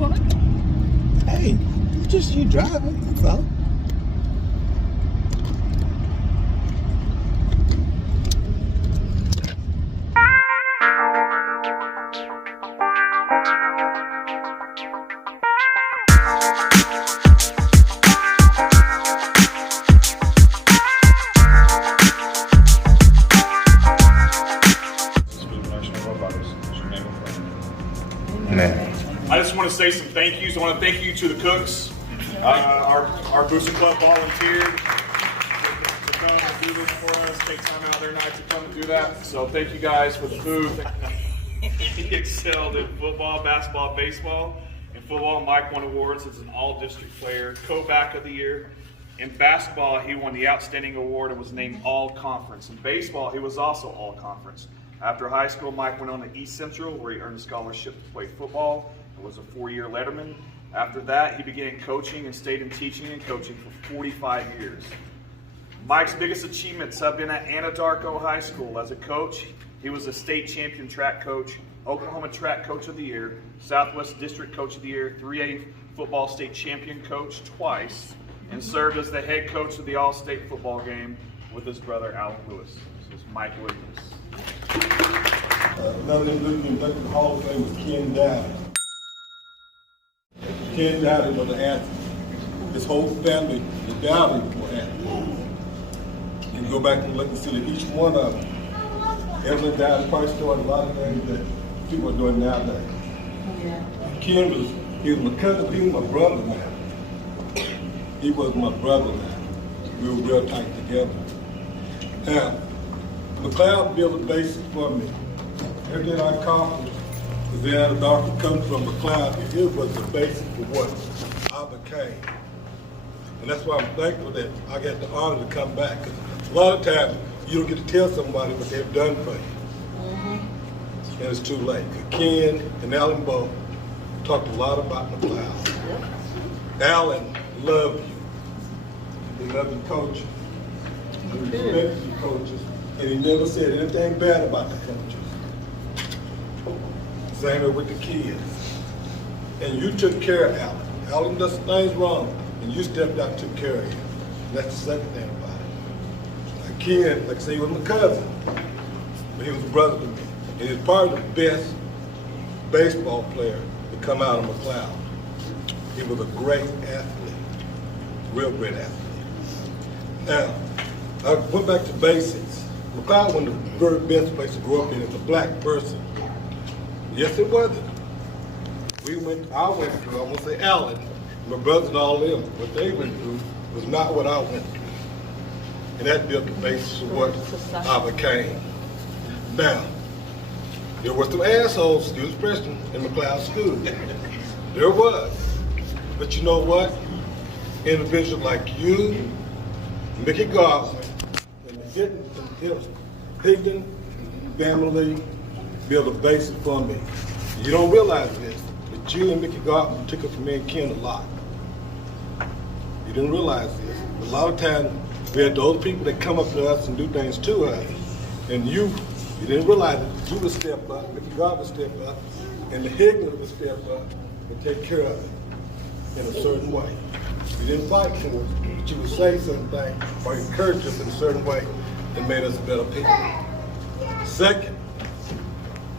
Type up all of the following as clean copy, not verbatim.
Hey, just you driving, that's all. I just want to say some thank yous. I want to thank you to the cooks. Our Booster Club volunteered to come and do this for us, take time out of their night to come and do that. So thank you guys for the food. He excelled in football, basketball, baseball. In football, Mike won awards as an all-district player, co-back of the year. In basketball, he won the outstanding award and was named all-conference. In baseball, he was also all-conference. After high school, Mike went on to East Central, where he earned a scholarship to play football and was a 4-year letterman. After that, he began coaching and stayed in teaching and coaching for 45 years. Mike's biggest achievements have been at Anadarko High School. As a coach, he was a state champion track coach, Oklahoma Track Coach of the Year, Southwest District Coach of the Year, 3A football state champion coach twice, and served as the head coach of the All-State football game with his brother Alan Lewis. This is Mike Williams. Another individual inducted in the Hall of Fame was Ken Dowdy. Ken Dowdy was an athlete. His whole family, the Dowdy, were athletes. You can go back and look and see that each one of them, Evelyn Dowdy probably started a lot of things that people are doing nowadays. Yeah. Ken he was my cousin, he was my brother now. He was my brother now. We were real tight together. Now, McLoud built a basis for me. Everything I accomplished was there at a doctor coming from McLoud, and it was the basis for what I became. And that's why I'm thankful that I got the honor to come back. Because a lot of times, you don't get to tell somebody what they've done for you. And it's too late. Ken and Alan both talked a lot about McLoud. Alan loved you. He loved the coaches. He respected the coaches. And he never said anything bad about the coaches. Same way with the kids. And you took care of Alan. Alan does things wrong, and you stepped out and took care of him. And that's the second thing about it. Like Ken, like I say, he was my cousin, but he was a brother to me. And he's probably the best baseball player to come out of McLoud. He was a great athlete, real great athlete. Now, I went back to basics. McLoud was the very best place to grow up in as a black person. Yes, it wasn't. I went through, I won't say Alan, my brothers and all them, what they went through was not what I went through. And that built the basis of what I became. Now, there were some assholes, excuse the expression, in McLoud School. There was. But you know what? Individuals like you, Mickey Godwin, and the Higdon family built a basis for me. You don't realize this, but you and Mickey Godwin took it from me and Ken a lot. You didn't realize this. A lot of times, we had those people that come up to us and do things to us, and you didn't realize it. You would step up, Mickey Godwin would step up, and the Higdon would step up and take care of it in a certain way. You didn't fight for it, but you would say something or encourage us in a certain way that made us better people. Second,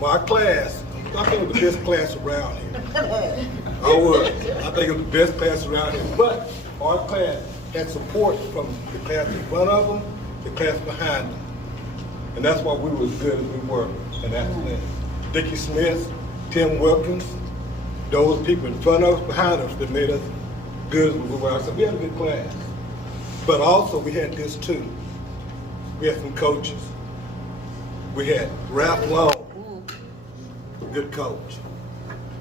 my class, I think it was the best class around here. I was. I think it was the best class around here. But our class had support from the class in front of them, the class behind them. And that's why we were as good as we were in that class. Dickie Smith, Tim Wilkins, those people in front of us, behind us that made us good as we were. So we had a good class. But also we had this too. We had some coaches. We had Ralph Long, a good coach.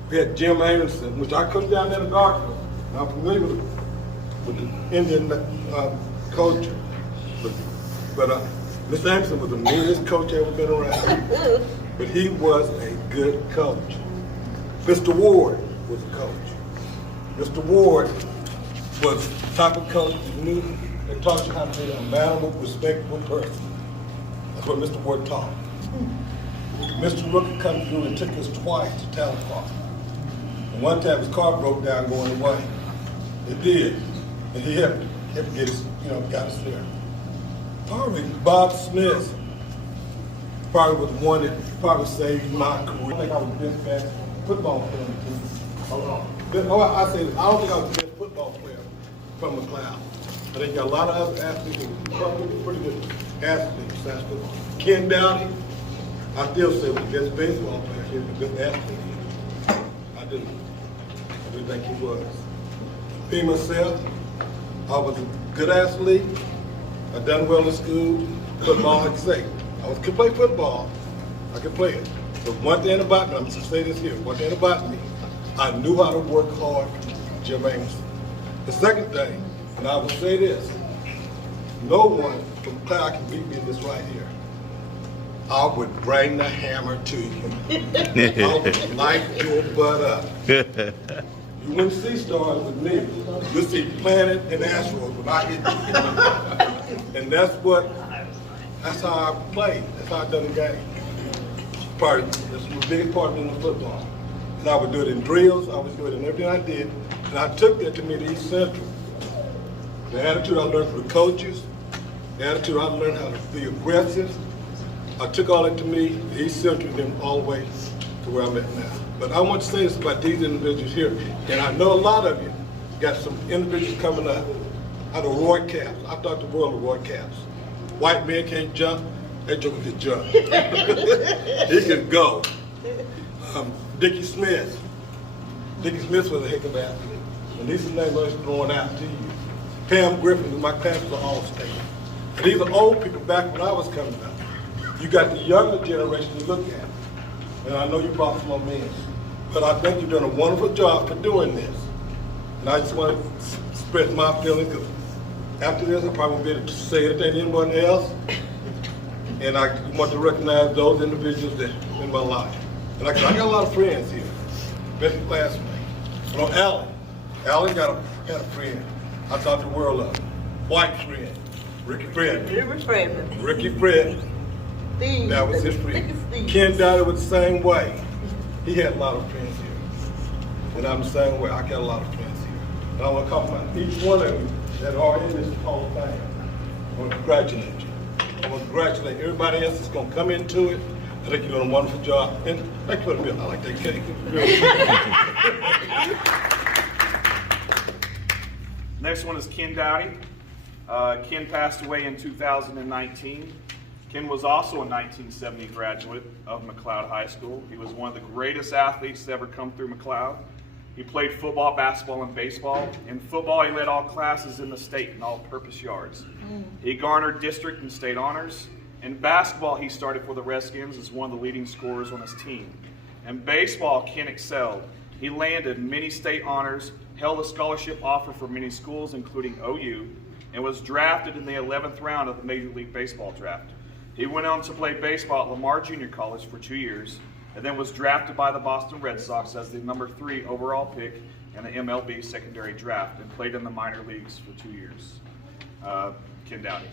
We had Jim Anderson, which I couldn't down there in the dark. I'm familiar with the Indian culture. But Mr. Anderson was the meanest coach I ever been around. But he was a good coach. Mr. Ward was a coach. Mr. Ward was the type of coach that knew and taught you how to be a mannerable, respectful person. That's what Mr. Ward taught. Mr. Rooker come through and took us twice to Talent Park. And one time his car broke down going away. It did. And he helped get his, got us there. Probably Bob Smith probably was the one that probably saved my career. I think I was the best football player on the team. Hold on. I don't think I was the best football player from McLoud. I think got a lot of other athletes who were pretty good athletes besides football. Ken Dowdy, I still say was the best baseball player. He was the best athlete. I do think he was. Me myself, I was a good athlete. I done well in school. Football, like I say, I could play football. I could play it. But one thing about me, I'm going to say this here. One thing about me, I knew how to work hard. Jim Amos. The second thing, and I will say this: no one from Cloud can beat me in this right here. I would bring the hammer to you. I would light your butt up. You wouldn't see stars with me. You'll see planet and asteroids when I get you. And that's how I played. That's how I done the game. That's the biggest part of in the football. And I would do it in drills, I would do it in everything I did. And I took that to me to East Central. The attitude I learned from the coaches, the attitude I learned how to be aggressive. I took all that to me, to East Central, and then all the way to where I'm at now. But I want to say this about these individuals here, and I know a lot of you got some individuals coming up. I know Roy Capps. I thought the world of Roy Capps. White man can't jump, that joker can jump. He can go. Dickie Smith. Dickie Smith was a heck of an athlete. And these are the names I was throwing out to you. Pam Griffin, my class was an all-state. And these are old people back when I was coming up. You got the younger generation to look at. And I know you brought some amends. But I think you've done a wonderful job for doing this. And I just want to express my feelings, because after this, I probably won't be able to say anything to anyone else. And I want to recognize those individuals that in my life. And like I said, I got a lot of friends here, especially classmates. You know, Alan had a friend I thought the world of. White friend, Ricky Fred. Ricky Fred. That was his friend. Ken Dowdy was the same way. He had a lot of friends here. And I'm the same way. I got a lot of friends here. And I want to compliment each one of you that are in this Hall of Fame. I want to congratulate you. I want to congratulate everybody else that's going to come into it. I think you're doing a wonderful job. And thank you for the meal. I like that cake. Next one is Ken Dowdy. Ken passed away in 2019. Ken was also a 1970 graduate of McLoud High School. He was one of the greatest athletes to ever come through McLoud. He played football, basketball, and baseball. In football, he led all classes in the state in all-purpose yards. He garnered district and state honors. In basketball, he started for the Redskins as one of the leading scorers on his team. In baseball, Ken excelled. He landed many state honors, held a scholarship offer for many schools, including OU, and was drafted in the 11th round of the Major League Baseball draft. He went on to play baseball at Lamar Junior College for 2 years, and then was drafted by the Boston Red Sox as the number 3 overall pick in the MLB secondary draft, and played in the minor leagues for 2 years. Ken Dowdy.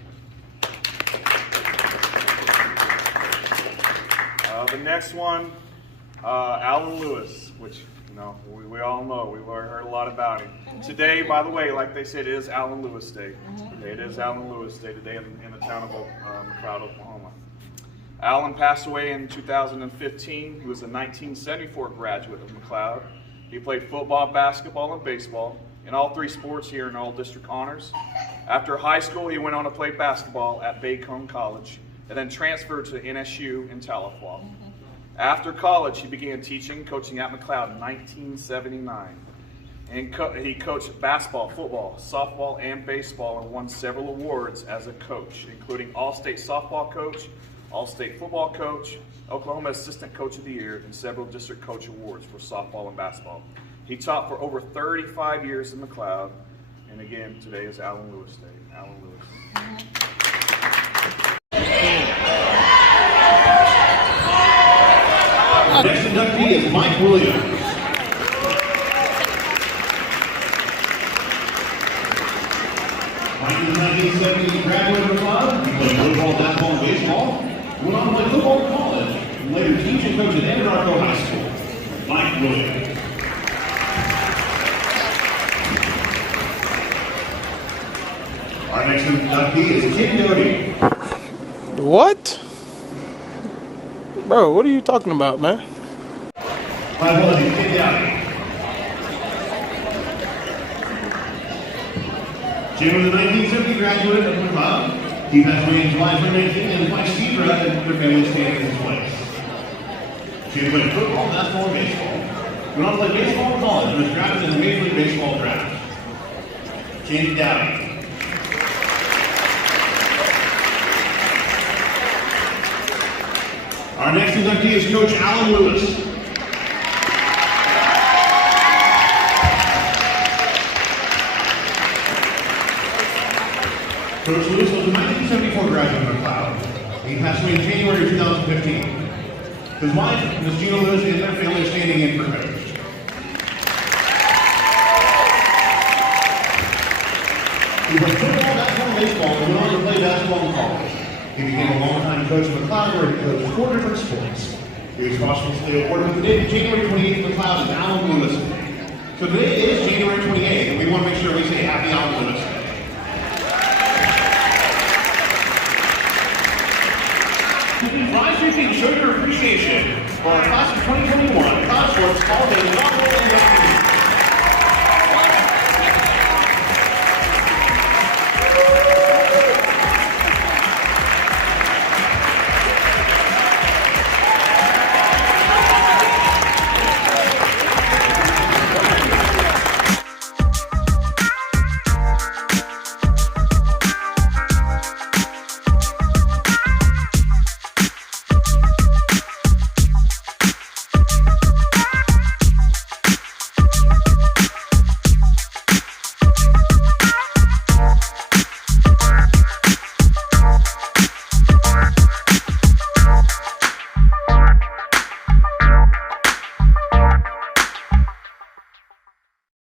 The next one, Alan Lewis, which we all know. We've already heard a lot about him. Today, by the way, like they said, it is Alan Lewis Day. It is Alan Lewis Day today in the town of McLoud, Oklahoma. Alan passed away in 2015. He was a 1974 graduate of McLoud. He played football, basketball, and baseball in all 3 sports here in all district honors. After high school, he went on to play basketball at Bacone College and then transferred to NSU in Tahlequah. After college, he began teaching, coaching at McLoud in 1979. And he coached basketball, football, softball, and baseball, and won several awards as a coach, including All-State Softball Coach, All-State Football Coach, Oklahoma Assistant Coach of the Year, and several district coach awards for softball and basketball. He taught for over 35 years in McLoud, and again, today is Alan Lewis Day. Alan Lewis. Next inductee is Mike Williams. Mike is a 1970 graduate of McLoud. He played football, basketball, and baseball. Went on to play football in college, and later teach and coach at Anadarko High School. Mike Williams. next inductee is Kid Dowdy. What? Bro, what are you talking about, man? My apologies, Kid Dowdy. Jim was a 1970 graduate of McLoud's. He passed away in July 2019 and his wife Steve and their family stayed in his place. She had played football, basketball, and baseball. Went on to play baseball in college and was drafted in the Major League Baseball draft. Kid Dowdy. Our next inductee is Coach Alan Lewis. Coach Lewis was a 1974 graduate of McLoud's. He passed away in January 2015. His wife, Ms. Gina Lewis, and their family are standing in for Coach. He played football, basketball, and baseball, and went on to play basketball in college. He became a longtime coach of McLoud's, where he coached 4 different sports. He was posthumously awarded with the date of January 28th of McLoud's is Alan Lewis Day. So today is January 28th, and we want to make sure we say Happy Alan Lewis Day. Rise to your feet, show your appreciation for our class of 2021 College Sports Hall of Fame inaugural